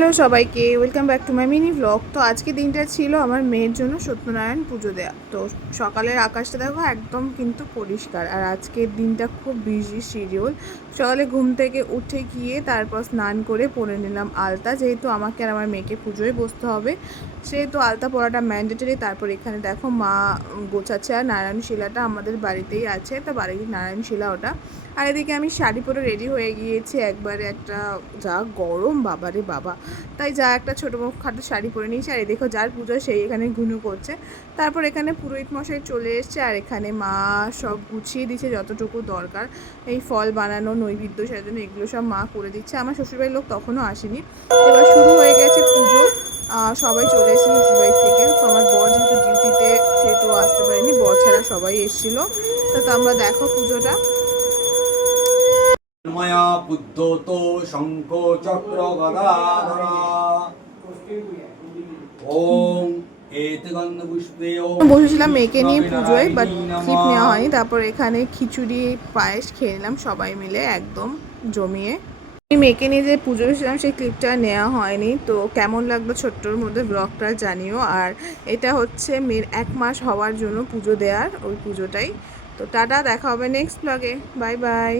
Hello সবাইকে, welcome back to my mini blog. তো আজকে দিনটা ছিল আমার মেয়ের জন্য সত্যনারায়ণ পুজো দেওয়া। তো সকালের আকাশটা দেখো একদম কিন্তু পরিষ্কার। আর আজকের দিনটা খুব বিজি শিডিউল। সকালে ঘুম থেকে উঠে গিয়ে তারপর স্নান করে পরে নিলাম আলতা, যেহেতু আমাকে আর আমার মেয়েকে পুজোয় বসতে হবে সেহেতু আলতা পরাটা ম্যান্ডেটরি। তারপর এখানে দেখো মা গোছাচ্ছে, আর নারায়ণ শিলাটা আমাদের বাড়িতেই আছে, তো বাড়ির নারায়ণ শিলা ওটা। আর এদিকে আমি শাড়ি পরে রেডি হয়ে গিয়েছি একবারে। একটা যা গরম বাবারে বাবা, তাই যা একটা ছোটো খাটো শাড়ি পরে নিয়েছি। আর দেখো যার পুজো সেই এখানে গুনু করছে। তারপর এখানে পুরোহিত মশাই চলে এসছে, আর এখানে মা সব গুছিয়ে দিচ্ছে যতটুকু দরকার। এই ফল বানানো, নৈবেদ্য সাজানো, এগুলো সব মা করে দিচ্ছে। আমার শ্বশুরবাড়ির লোক তখনও আসেনি। এবার শুরু হয়ে গেছে পুজো। সবাই চলে এসেছে শ্বশুরবাড়ির থেকে। তো আমার বর যেহেতু ডিউটিতে, সেহেতু আসতে পারেনি, বর ছাড়া সবাই এসেছিলো। তো আমরা দেখো পুজোটা। ময়া বুদ্ধত শঙ্খ চক্র গদাধরা ওম এতগন্ধ পুষ্পে ওম। বসেছিলাম মেয়েকে নিয়ে পুজোয়, বাট ক্লিপ নেওয়া হয়নি। তারপর এখানে খিচুড়ি পায়েস খেয়ে নিলাম সবাই মিলে একদম জমিয়ে। আমি মেয়েকে নিয়ে যে পুজো বসেছিলাম সেই ক্লিপটা নেওয়া হয়নি। তো কেমন লাগলো ছোট্টর মধ্যে ব্লগটা জানিও। আর এটা হচ্ছে মেয়ের 1 মাস হওয়ার জন্য পুজো দেওয়ার ওই পুজোটাই। তো টাটা, দেখা হবে নেক্সট ব্লগে। Bye bye.